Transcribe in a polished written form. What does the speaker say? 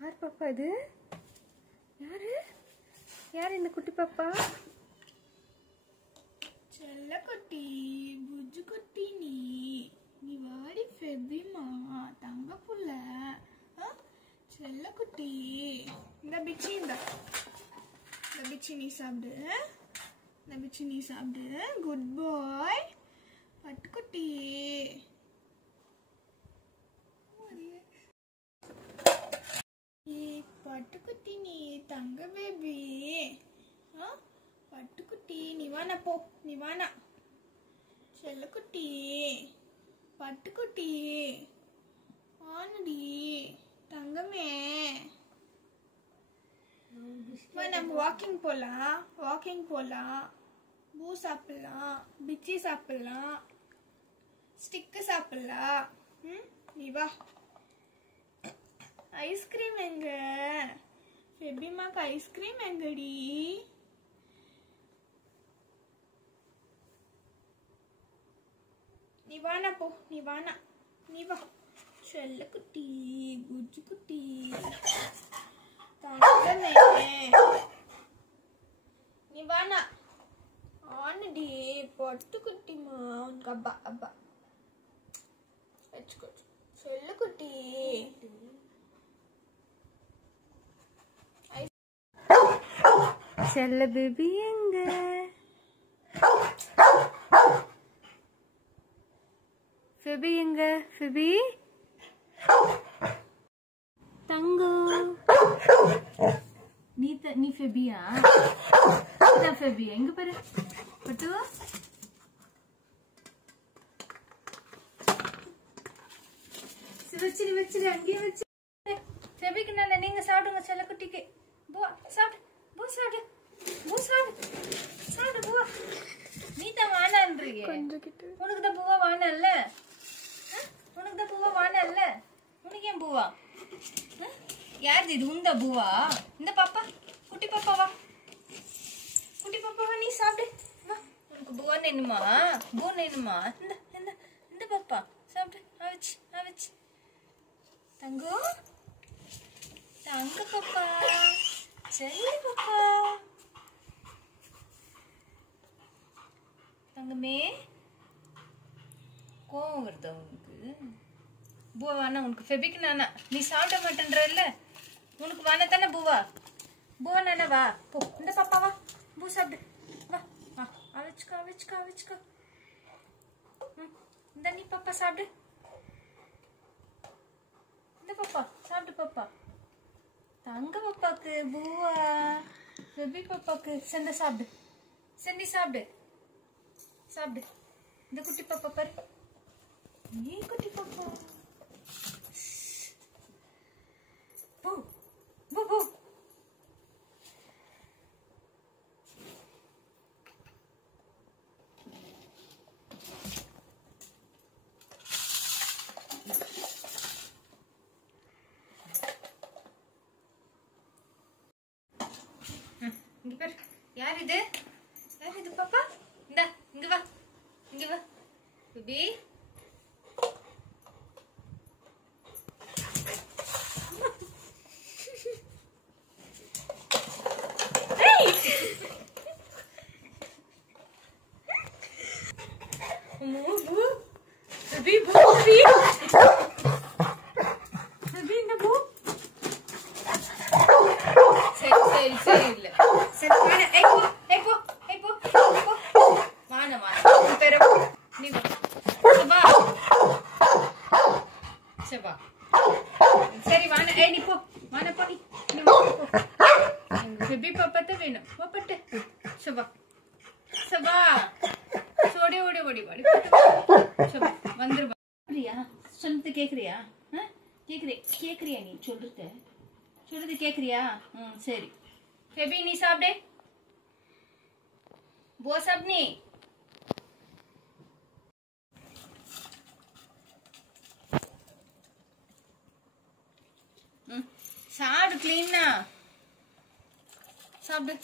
யார் பாப்பா இது? யாரு யார் இந்த குட்டி பாப்பா? செல்லக்குட்டி, புஜ்ஜு குட்டி, நீ வாடி ஃபெபிமா, தங்க புள்ள. செல்லக்குட்டி, இந்த பிச்சி நீ சாப்பிடு. இந்த பிச்சி நீ சாப்பிடு. குட் பாய் பட்டுக்குட்டி. பட்டுக்குட்டி, நீ தங்க பேபி. பட்டுக்குட்டி, நீ வானா போ, நீ வானா. செல்லக்குட்டி, பட்டுக்குட்டி, வானடி தங்கமே. நம்ம வாக்கிங் போலாம். பூ சாப்பிடலாம், பிச்சி சாப்பிடலாம், ஸ்டிக்கு சாப்பிடலாம். நீ வா. ஐஸ்கிரீம் எங்க? ஃபெபிமாக்கு ஐஸ்கிரீம் எங்கடி? நீ வானா போ, நீ வானா, நீ வா. செல்லக்குட்டி, குஜ்ஜு குட்டி, தங்கமே, நீ வானா. ஆனடி பட்டுக்குட்டிமா, உனக்கு அப்பா வச்சுக்கோ. செல்லக்குட்டி, செல்ல பேபி எங்க? ஃபெபி எங்க? ஃபெபி தங்கம், நீ ஃபெபியா? ஃபெபி எங்க பாரு பட்டு. வச்சிரு அங்கேயே வச்சு. ஃபெபிக்கு நான் நீங்க சாப்பிடுங்க. செல்லக்குட்டிக்கு பூவா சாப்பிடு. சாப்பிடு பூவா. நீ தான் வானான்றீங்க. உனக்கு தான் பூவா வானல்ல. உனக்கு ஏன் பூவா? யாரு இது? உந்த பூவா? இந்த பாப்பா, குட்டி பாப்பாவா? நீ சாப்பிடு. உனக்கு பூவா வேணுமா? இந்த பாப்பா சாப்பிடு. அவிச்சு தங்கம், தங்க பாப்பா, செல்ல பாப்பா. தங்கமே, கோவம் வருதா உனக்கு? பூவா வேணா உனக்கு? ஃபெபிக்கு நானா? நீ சாப்பிட மாட்டேன்றல்ல, உனக்கு வேணா தானே பூவா? நானா வா போ. இந்த பாப்பா வா, பூ சாப்பிடு. வா அவிச்சுக்கோ. இந்த நீ பாப்பா சாப்பிடு. இந்த பாப்பா சாப்பிடு. பாப்பா தங்க பாப்பாக்கு பூவா, ஃபெபி பாப்பாக்கு செந்த சாப்பிடு. செந்தி சாப்பிடு. இந்த குட்டி பாப்பா பாரு. நீ குட்டி பாப்பா பூ. இங்க பாரு. யார் இது பாப்பா? இங்க வா பேபி. சரி இல்ல. சரி வானா பேர நீ வா. சரி வானா. நீ போ. வானா போ. நீ போ. பேபி பாப்பா தான் வேணும். பாப்பட்டு சபா ஓடி வாடி சபா வந்துருவா. சொல்றது கேக்குறியா? கேக்குறியா? நீ சொல்றது கேக்குறியா? சரி. ஃபெபி நீ சாப்பிடு. பூ சாப்பிடு. நீ சாப்பிடு. கிளீனா சாப்பிடு.